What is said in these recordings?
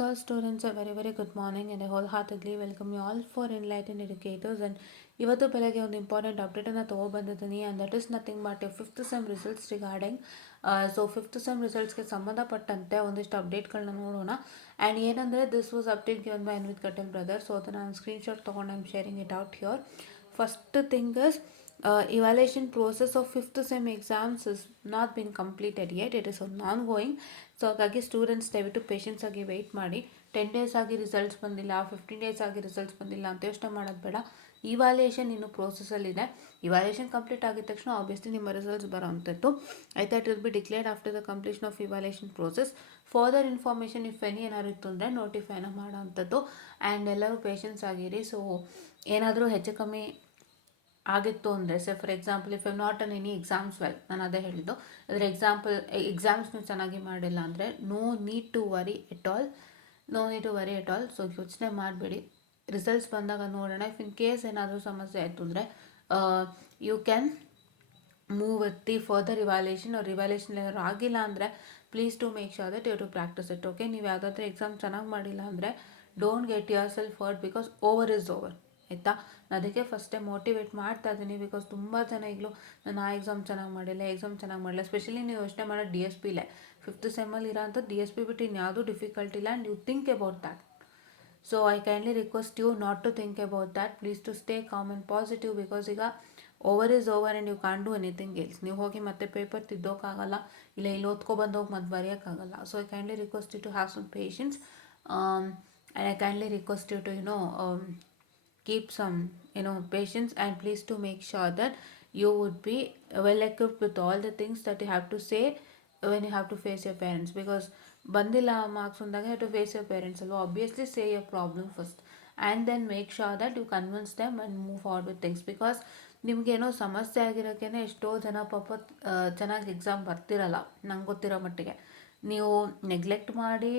all students, a very good morning and I wholeheartedly welcome you all for Enlightened Educators. And ಇವತ್ತು ಬೆಳಗ್ಗೆ ಒಂದು important ಅಪ್ಡೇಟನ್ನು ತೊಗೊಬಂದಿದ್ದೀನಿ and that is nothing but fifth sem results regarding fifth sem ರಿಸಲ್ಟ್ಸ್ಗೆ ಸಂಬಂಧಪಟ್ಟಂತೆ ಒಂದಿಷ್ಟು ಅಪ್ಡೇಟ್ಗಳನ್ನ ನೋಡೋಣ. ಆ್ಯಂಡ್ ಏನಂದರೆ this was update given by Anvith Kattem brother. So ಅದನ್ನು ನಾನು ಸ್ಕ್ರೀನ್ಶಾಟ್ ತೊಗೊಂಡು I am sharing it out here. First thing is evaluation process of 5th sem exams is not been completed yet. It is ongoing. So ಹಾಗಾಗಿ students ದಯವಿಟ್ಟು patience ಆಗಿ weight ಮಾಡಿ. 10 days ಆಗಿ results ಬಂದಿಲ್ಲ, 15 days ಆಗಿ results ಬಂದಿಲ್ಲ ಅಂತ ಯೋಚನೆ ಮಾಡೋದು ಬೇಡ. ಇವಾಲ್ಯೂಯೇಷನ್ ಇನ್ನೂ ಪ್ರೋಸೆಸ್ಸಲ್ಲಿದೆ. ಇವಾಲ್ಯೂಯೇಷನ್ ಕಂಪ್ಲೀಟ್ ಆಗಿದ ತಕ್ಷಣ ಆಬ್ವಿಯಸ್ಲಿ ನಿಮ್ಮ ರಿಸಲ್ಟ್ಸ್ ಬರೋ ಅಂಥದ್ದು. ಆಯ್ತಾ, it will be declared after the completion of evaluation process. Further information if any ಏನಾದ್ರು ಇತ್ತು ಅಂದರೆ ನೋಟಿಫೈನ ಮಾಡೋ ಅಂಥದ್ದು. ಆ್ಯಂಡ್ ಎಲ್ಲರೂ ಪೇಷನ್ಸ್ ಆಗಿರಿ. ಸೊ ಏನಾದರೂ ಹೆಚ್ಚು ಕಮ್ಮಿ ಆಗಿತ್ತು ಅಂದರೆ for example if I not on any exams well, ನಾನು ಅದೇ ಹೇಳಿದ್ದು. ಅದರ ಎಕ್ಸಾಮ್ಸ್ನು ಚೆನ್ನಾಗಿ ಮಾಡಿಲ್ಲ ಅಂದರೆ no need to worry at all. So ಯೋಚನೆ ಮಾಡಬೇಡಿ, ರಿಸಲ್ಟ್ಸ್ ಬಂದಾಗ ನೋಡೋಣ. ಇಫ್ ಇನ್ ಕೇಸ್ ಏನಾದರೂ ಸಮಸ್ಯೆ ಆಯಿತು ಅಂದರೆ you can move with the further evaluation. ಅವ್ರ ಇವಾಲ್ಯೂಯೇಷನ್ ಏನಾದ್ರು ಆಗಿಲ್ಲ ಅಂದರೆ please to make sure that you to practice it. Okay, ನೀವು ಯಾವುದಾದ್ರೂ ಎಕ್ಸಾಮ್ ಚೆನ್ನಾಗಿ ಮಾಡಿಲ್ಲ ಅಂದರೆ don't get yourself hurt because over is over. ಆಯಿತಾ, ಅದಕ್ಕೆ ಫಸ್ಟೇ ಮೋಟಿವೇಟ್ ಮಾಡ್ತಾ ಇದ್ದೀನಿ. ಬಿಕಾಸ್ ತುಂಬ ಜನ ಈಗಲೂ ನಾನು ಆ ಎಕ್ಸಾಮ್ ಚೆನ್ನಾಗಿ ಮಾಡಿಲ್ಲ. ಸ್ಪೆಷಲಿ ನೀವು ಯೋಚನೆ ಮಾಡೋ ಡಿ ಎಸ್ ಪಿಲೇ 5th ಸೆಮ್ಮಲ್ಲಿ ಇರೋಂಥ ಡಿ ಎಸ್ ಪಿ ಬಿಟ್ಟು ಇನ್ಯಾವುದೂ ಡಿಫಿಕಲ್ಟ್ ಇಲ್ಲ. And you think about that. So I kindly request you not to think about that. Please to stay calm and positive. Because ಈಗ over is over and you can't do anything else. ನೀವು ಹೋಗಿ ಮತ್ತೆ paper ತಿದ್ದೋಕ್ಕಾಗಲ್ಲ, ಇಲ್ಲ ಇಲ್ಲಿ ಓದ್ಕೊಬಂದೋಗಿ ಮತ್ತೆ ಬರೆಯೋಕ್ಕಾಗಲ್ಲ. So I kindly request you to have some patience and I kindly request you to keep some patience, and please to make sure that you would be well equipped with all the things that you have to say when you have to face your parents. Because bandila marks undaga you have to face your parents alone. Obviously say your problem first and then make sure that you convince them and move forward with things. Because ನಿಮಗೇನೋ ಸಮಸ್ಯೆ ಆಗಿರೋಕ್ಕೇ ಎಷ್ಟೋ ಜನ ಪಾಪ ಚೆನ್ನಾಗಿ exam ಬರ್ತಿರಲ್ಲ. ನಂಗೆ ಗೊತ್ತಿರೋ ಮಟ್ಟಿಗೆ ನೀವು neglect ಮಾಡಿ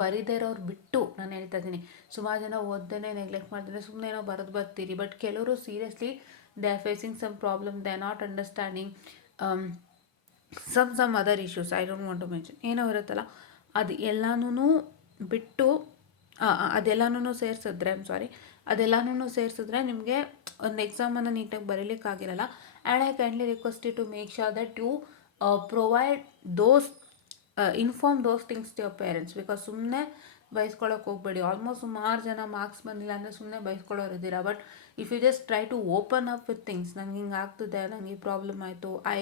ಬರೀದೇ ಇರೋರು ಬಿಟ್ಟು ನಾನು ಹೇಳ್ತಾ ಇದ್ದೀನಿ. ಸುಮಾರು ಜನ ಓದ್ದನೇ ನೆಗ್ಲೆಕ್ಟ್ ಮಾಡ್ತಾರೆ, ಸುಮ್ಮನೆ ಏನೋ ಬರೆದು ಬರ್ತೀರಿ. ಬಟ್ ಕೆಲವರು seriously they are facing some problem, they are not understanding some other issues. I don't want to mention. ಏನೋ ಇರುತ್ತಲ್ಲ, ಅದು ಎಲ್ಲನೂ ಬಿಟ್ಟು ಅದೆಲ್ಲನೂ ಸೇರಿಸಿದ್ರೆ ನಿಮಗೆ ಒಂದು ಎಕ್ಸಾಮನ್ನು ನೀಟಾಗಿ ಬರೀಲಿಕ್ಕಾಗಿರಲ್ಲ. And I kindly request you to make sure that you provide those inform those things to your parents. Because ಸುಮ್ಮನೆ ಬೈಸ್ಕೊಳ್ಳೋಕೆ ಹೋಗಬೇಡಿ. ಆಲ್ಮೋಸ್ಟ್ ಸುಮಾರು ಜನ ಮಾರ್ಕ್ಸ್ ಬಂದಿಲ್ಲ ಅಂದರೆ ಸುಮ್ಮನೆ ಬೈಸ್ಕೊಳ್ಳೋರು ಇದ್ದೀರಾ. But if you just try to open up with things, ನಂಗೆ ಹಿಂಗೆ ಆಗ್ತಿದೆ, ನಂಗೆ ಈ ಪ್ರಾಬ್ಲಮ್ ಆಯಿತು, I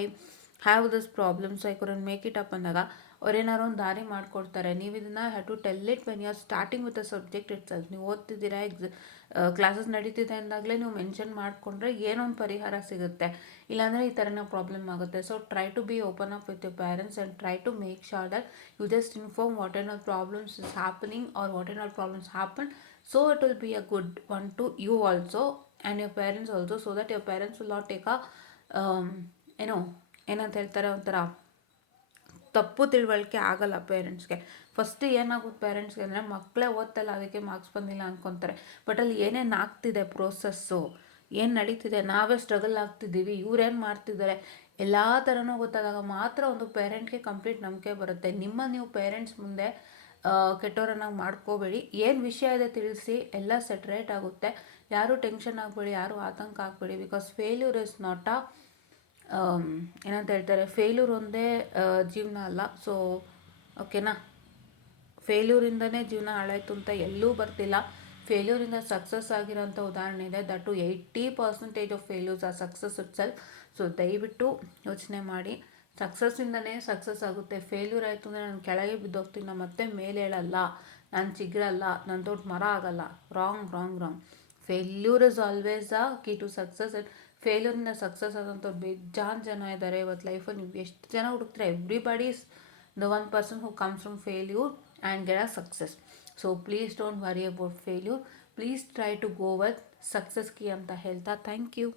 have this problem, so I couldn't make it up ಅಂದಾಗ ಅವ್ರೇನಾರು ಒಂದು ದಾರಿ ಮಾಡಿಕೊಡ್ತಾರೆ. ನೀವು ಇದನ್ನು have to tell it when you are starting with a subject itself. ನೀವು ಓದ್ತಿದ್ದೀರಾ, ಕ್ಲಾಸಸ್ ನಡೀತಿದೆ ಅಂದಾಗಲೇ ನೀವು ಮೆನ್ಷನ್ ಮಾಡಿಕೊಂಡ್ರೆ ಏನೋ ಒಂದು ಪರಿಹಾರ ಸಿಗುತ್ತೆ. ಇಲ್ಲಾಂದರೆ ಈ ಥರನೇ ಪ್ರಾಬ್ಲಮ್ ಆಗುತ್ತೆ. So try to be open up with your parents and try to make sure that you just inform what are all problems is happening or what are all problems happen. So it will be a good one to you also and your parents also. So that your parents will not take ಏನಂತ ಹೇಳ್ತಾರೆ, ಒಂಥರ ತಪ್ಪು ತಿಳುವಳಿಕೆ ಆಗಲ್ಲ ಪೇರೆಂಟ್ಸ್ಗೆ. First ಏನಾಗುತ್ತೆ ಪೇರೆಂಟ್ಸ್ಗೆ ಅಂದರೆ ಮಕ್ಕಳೇ ಓದ್ತಲ್ಲ ಅದಕ್ಕೆ ಮಾರ್ಕ್ಸ್ ಬಂದಿಲ್ಲ ಅಂದ್ಕೊತಾರೆ. ಬಟ್ ಅಲ್ಲಿ ಏನೇನು ಆಗ್ತಿದೆ ಪ್ರೋಸೆಸ್ಸು, ಏನು ನಡೀತಿದೆ, ನಾವೇ ಸ್ಟ್ರಗಲ್ ಆಗ್ತಿದ್ದೀವಿ, ಇವ್ರೇನು ಮಾಡ್ತಿದ್ದಾರೆ, ಎಲ್ಲ ಥರನೂ ಗೊತ್ತಾದಾಗ ಮಾತ್ರ ಒಂದು ಪೇರೆಂಟ್ಗೆ ಕಂಪ್ಲೀಟ್ ನಂಬಿಕೆ ಬರುತ್ತೆ. ನೀವು ಪೇರೆಂಟ್ಸ್ ಮುಂದೆ ಕೆಟ್ಟವರನ್ನಾಗಿ ಮಾಡ್ಕೋಬೇಡಿ. ಏನು ವಿಷಯ ಇದೆ ತಿಳಿಸಿ, ಎಲ್ಲ ಸೆಟ್ರೇಟ್ ಆಗುತ್ತೆ. ಯಾರೂ ಟೆನ್ಷನ್ ಆಗಬೇಡಿ, ಯಾರೂ ಆತಂಕ ಆಗಬೇಡಿ. ಬಿಕಾಸ್ ಫೇಲ್ಯೂರ್ ಇಸ್ ನಾಟ್ ಏನಂತ ಹೇಳ್ತಾರೆ, ಫೇಲ್ಯೂರ್ ಒಂದೇ ಜೀವನ ಅಲ್ಲ. ಸೊ ಓಕೆನಾ, ಫೇಲ್ಯೂರಿಂದನೇ ಜೀವನ ಹಾಳಾಯಿತು ಅಂತ ಎಲ್ಲೂ ಬರ್ತಿಲ್ಲ. ಫೇಲ್ಯೂರಿಂದ ಸಕ್ಸಸ್ ಆಗಿರೋಂಥ ಉದಾಹರಣೆ ಇದೆ. That to 80% of failures are success itself. So ದಯವಿಟ್ಟು ಯೋಚನೆ ಮಾಡಿ, ಸಕ್ಸಸ್ಸಿಂದನೇ ಸಕ್ಸಸ್ ಆಗುತ್ತೆ. ಫೇಲ್ಯೂರ್ ಆಯಿತು ಅಂದರೆ ನಾನು ಕೆಳಗೆ ಬಿದ್ದೋಗ್ತೀನಿ, ನಾನು ಮತ್ತೆ ಮೇಲೆ ಹೇಳಲ್ಲ, ನಾನು ಚಿಗುರಲ್ಲ, ನಾನು ದೊಡ್ಡ ಮರ ಆಗಲ್ಲ. Wrong. Failure is always a key to success. And ಫೇಲ್ಯೂರಿಂದ ಸಕ್ಸಸ್ ಆದಂಥವ್ರು ಬೇಜಾನ್ ಜನ ಇದ್ದಾರೆ ಇವತ್ತು ಲೈಫಲ್ಲಿ. ನೀವು ಎಷ್ಟು ಜನ ಹುಡುಕ್ತಾರೆ, everybody is the one person who comes from failure and get a success. So please don't worry about failure. Please try to go with success key ಅಂತ ಹೇಳ್ತಾ ಥ್ಯಾಂಕ್ ಯು.